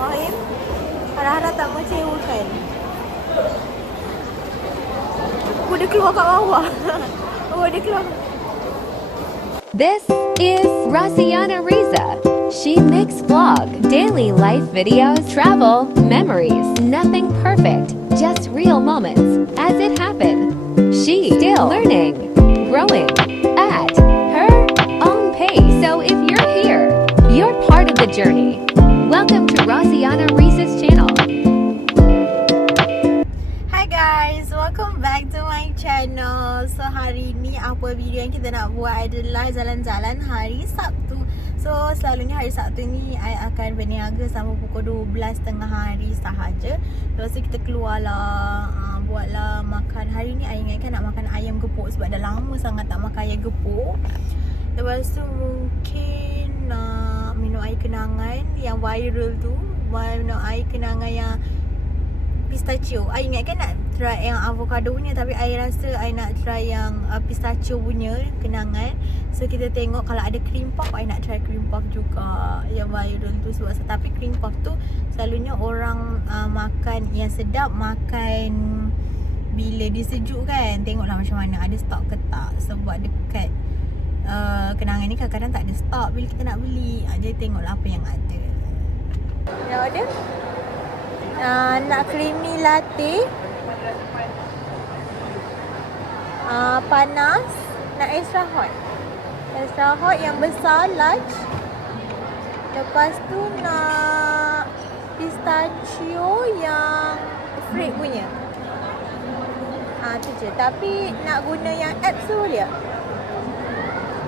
Bismillahirrahmanirrahim. Harap-harap tak mengecewakan. Oh, dia keluar kat bawah. Oh, dia keluar. This is Rosianna Riza. She makes vlog, daily life videos, travel, memories, nothing perfect, just real moments as it happen. She still learning, growing at her own pace. So if you're here, you're part of the journey. Welcome to Rosianna Riza's channel. Hi guys, welcome back to my channel. So hari ni apa video yang kita nak buat adalah jalan-jalan hari Sabtu. So selalunya hari Sabtu ni I akan berniaga sampai pukul 12.30 hari sahaja. Lepas tu kita keluarlah, buatlah makan. Hari ni I ingatkan nak makan ayam gepuk sebab dah lama sangat tak makan ayam gepuk. Lepas tu mungkin nak minum air kenangan yang viral tu. Minum air kenangan yang pistachio. I ingatkan nak try yang avocado punya, tapi I rasa I nak try yang pistachio punya kenangan. So kita tengok kalau ada cream puff, I nak try cream puff juga yang viral tu. Sebab tapi cream puff tu selalunya orang makan yang sedap makan bila dia sejuk kan. Tengoklah macam mana ada stok ke tak. Sebab dekat kenangan ni kadang-kadang tak ada stok bila kita nak beli. Jadi tengoklah apa yang ada. Yang ada nak creamy latte, panas, nak extra hot. Extra hot yang besar, large. Lepas tu nak pistachio yang fruit punya. Tu je. Tapi nak guna yang apps tu dia.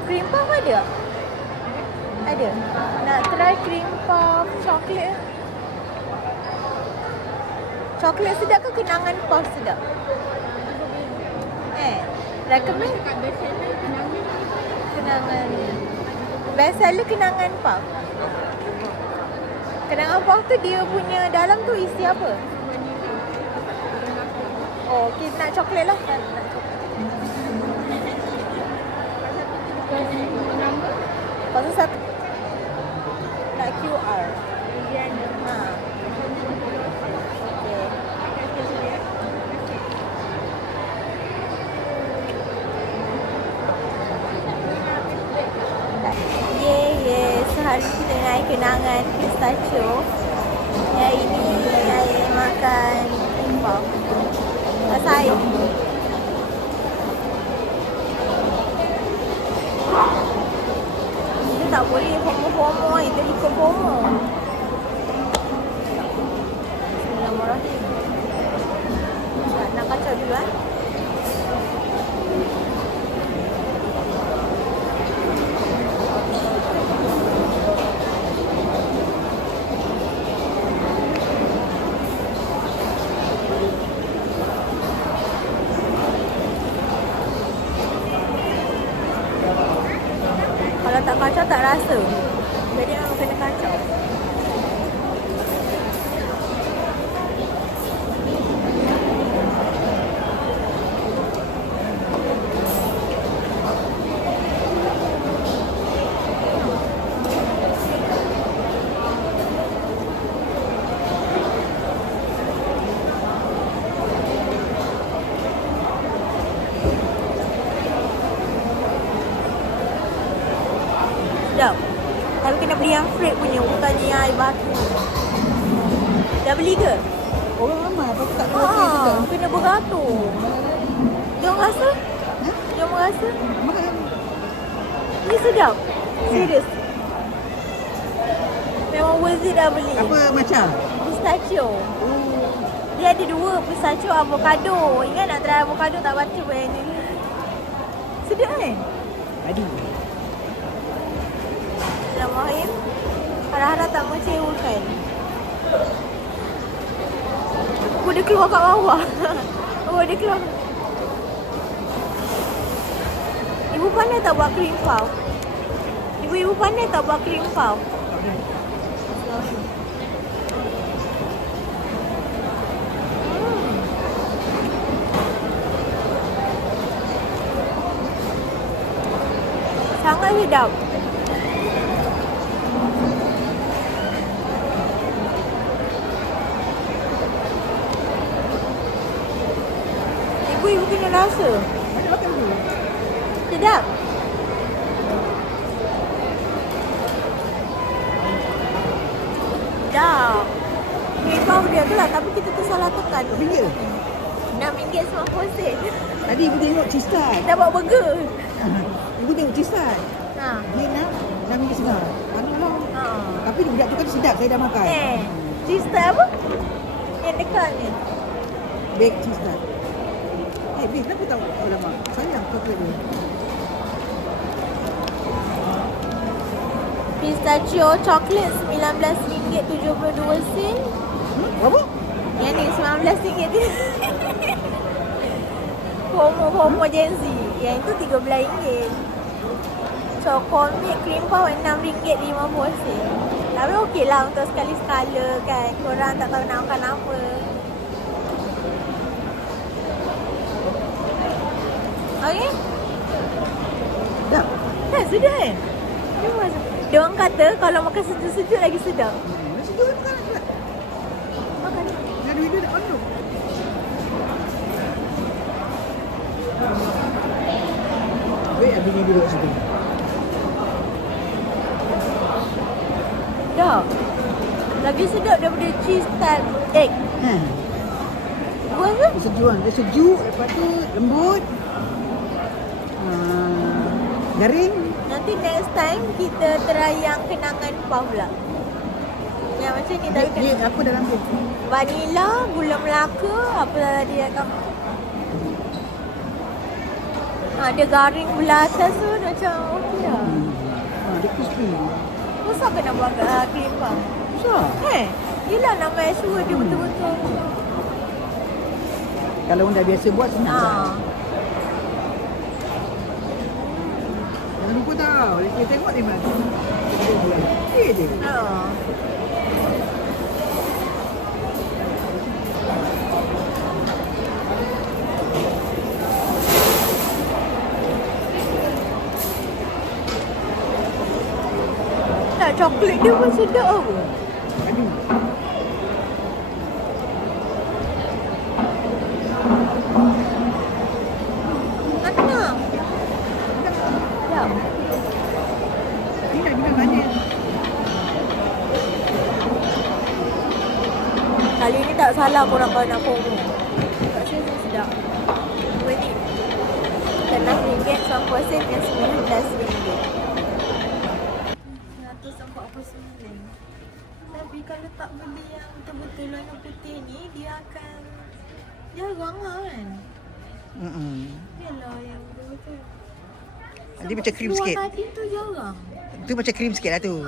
Cream puff ada? Ada. Nak try cream puff coklat. Coklat sedap ke kenangan puff sedap? Recommend? Kenangan. Best seller kenangan puff. Kenangan puff tu dia punya dalam tu isi apa? Oh, okay, nak coklat lah. Nak coklat. Lepas tu satu nak QR. Hari kita naik kenangan pistachio. Yang ini saya makan puff. Saya kita tak boleh homo-homo, itu ikut homo. Bismillahirrahmanirrahim. Nak kacau dulu Kalau tak kacau tak rasa. Jadi memang kena kacau. Sedap. Tapi kena beli yang fruit punya, bukannya yang air batu. Dah beli ke? Orang ramai apa tak berasa juga. Kena beratur. Diorang rasa? Diorang rasa? Mahal. Ni sedap. Serius. Memang worth it dah beli. Apa macam? Pistachio. Dia ada dua, pistachio, avocado. Ingat nak try avocado tak baca yang ni. Sedap kan? Aduh. Bismillahirrahmanirrahim. Harap-harap tak mengecewakan. Oh, dia keluar kat bawah. Oh, dia keluar. Ibu pandai tak buat cream puff? Ibu pandai tak buat cream puff? Sangat sedap. rasa. Mana makan dulu? Sedap. Sedap. Memang dia tu lah, tapi kita tersalah tekan. RM1 RM6.90. Tadi ibu tengok cheese tart. Dapat burger. Ibu tengok cheese tart. Ha. Dia nak RM6.90. Anu lah. Ha. Tapi budak tu kan sedap, saya dah makan. Cheese tart apa? Yang dekat ni. Baked cheese tart. Babe, kenapa tahu? Alamak, sayang coklat dia. Pistachio coklat RM19.72. Berapa? Yang ni RM19. Homo Gen Z. Yang itu RM13. Chocolate cream puff RM6.50. Tapi okey lah untuk sekali-sekala kan. Korang tak tahu nak makan apa. Okey? Sedap. Kan sedap kan? Dia orang kata kalau makan sejuk-sejuk lagi sedap. Nasi goreng makan lah cepat. Makan. Yang video nak on tu. Baik, Abi ni duduk situ. Sedap. Lagi sedap daripada cheese tart egg. Buat ke? Dia sejuk kan? Dia sejuk, lepas tu lembut. Garing. Nanti next time kita try yang kenangan puff lah. Yang macam ni tapi Dia apa dalam tu? vanila, gula melaka, apa tadi kat dia garing belah atas tu macam okey lah. Dia crispy. Susah ke nak buat cream puff? Susah. Yelah nak make sure dia betul-betul. Kalau orang dah biasa buat senang lah. Jangan lupa tau. Kita tengok ni mana. Okey je. Nak coklat dia pun sedap apa? Aduh. Sedap. Ni nak guna banyak. Kali ni tak salah korang kalau nak promo. Tak sini sedap. Worth it. RM6 90 yang RM19. 149. Tapi kalau tak beli yang betul-betul warna putih ni, dia akan jarang lah kan. Yalah yang betul-betul. Dia macam krim sikit. Luar tadi tu jarang. Tu macam krim sikit lah tu.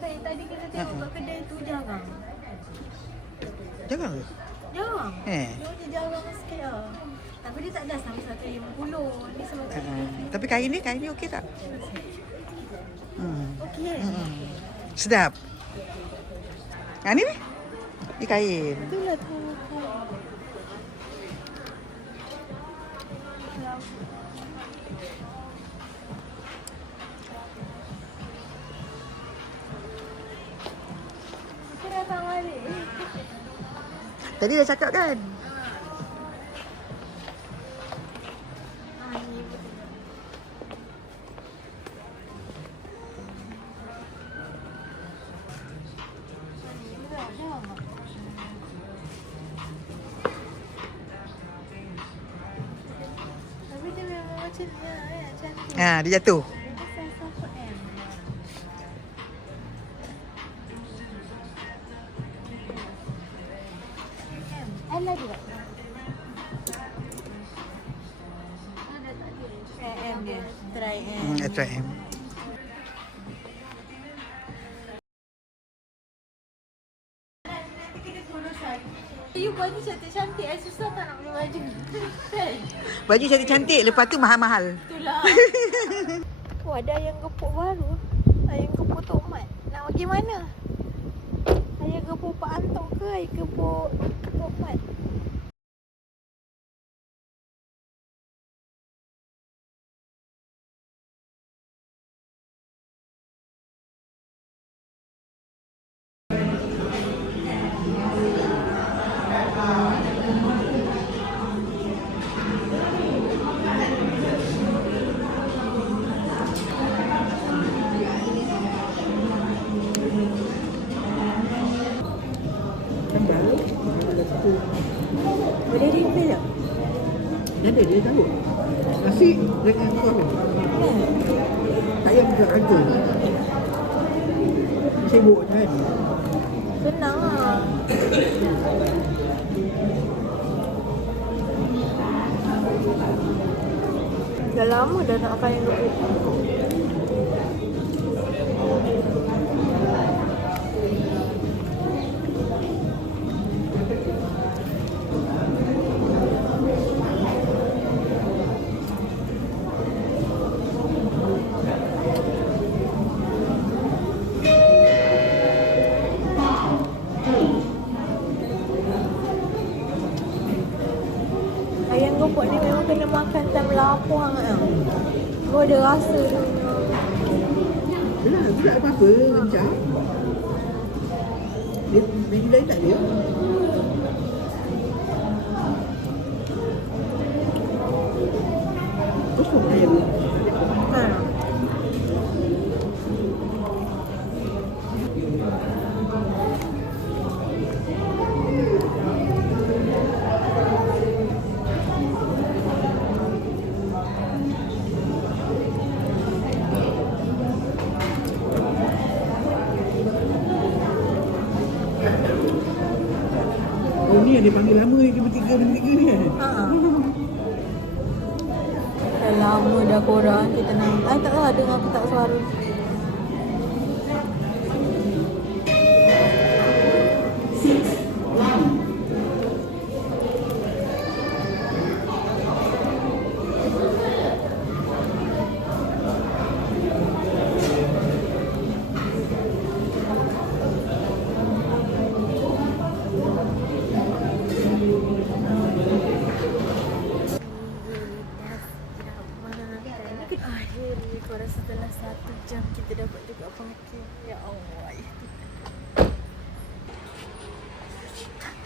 Tadi kita tengok kat kedai tu jarang. Jangan ke? Jarang. Dia macam jarang sikit lah. Tapi dia tak ada sampai RM150. Ni sebab Tapi kain ni okey tak? okey. Sedap. Ni ni? Ni kain. Betul lah tu. Kita datang balik. Tadi dah cakap kan? Ni betul. Tapi dia memang macam ni lah kan, cantik. Dia jatuh. Dia size apa M? M lagi tak? Ada tak dia? Try M dia. Try M. Try M. You baju cantik-cantik, susah tak nak beli baju? Kan? Baju cantik-cantik, lepas tu mahal-mahal. Itulah. Oh, ada ayam gepuk baru. Ayam gepuk Tok Mat. Nak pergi mana? Ayam gepuk Pak Antok ke ayam gepuk Tok Mat? Boleh refill tak? Ada dia tahu. Nasi dengan tu apa? Ayam juga harga. Sibuk kan? Senang lah. Dah lama dah nak makan yang lembut. Ayam gepuk ni memang kena makan time lapar kan. Kau ada rasa dia. Yelah, tak apa-apa, kencang. Dia beli lain tak dia? Kosong ayam dia. Ha. Oh ni yang dia panggil lama ni, dia bertiga ni kan? Ha. Dah lama dah korang kita nak. Tak tahu dengar aku tak suara. Akhirnya korang setelah 1 jam kita dapat dekat parking. Ya Allah.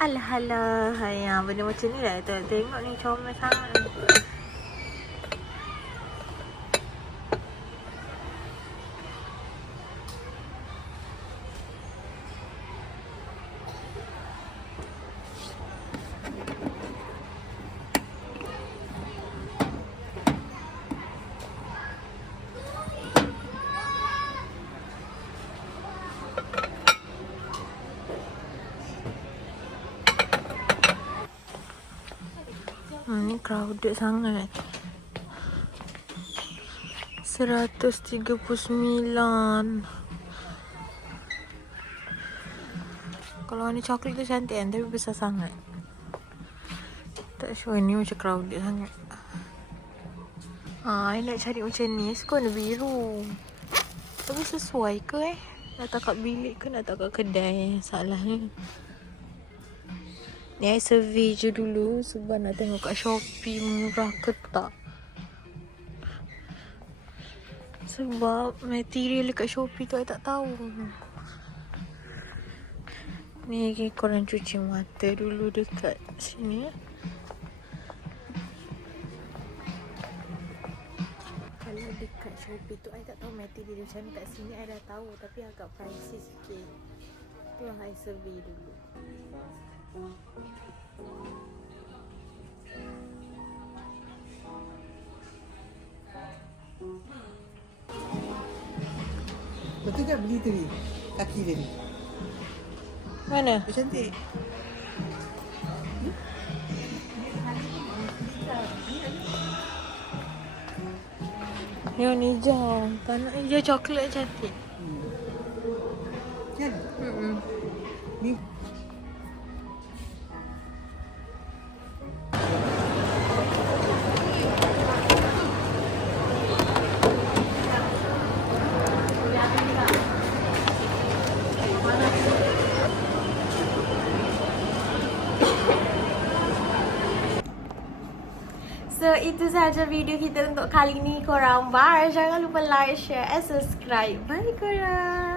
Alah-alah. Hayang, benda macam ni lah. Tengok ni comel sangat. Ni crowded sangat. 139. Kalau warna coklat tu cantik kan, tapi besar sangat. Tak sure ni macam crowded sangat. I nak cari macam ni. Suka warna biru. Tapi sesuai ke nak tak kat bilik ke nak tak kat kedai? Salah ni. Ni I survey je dulu sebab nak tengok kat Shopee murah ke tak. Sebab material dekat Shopee tu I tak tahu. Ni korang cuci mata dulu dekat sini. Kalau dekat Shopee tu I tak tahu material macam ni. Kat sini I dah tahu tapi agak pricey sikit. Tu yang I survey dulu. Betul tak beli tu ni? Kaki dia ni. Mana? Dia cantik. Yang ni hijau. Tak nak hijau coklat cantik. Kan? Ni So itu sahaja video kita untuk kali ni korang. Bye. Jangan lupa like, share and subscribe. Bye korang.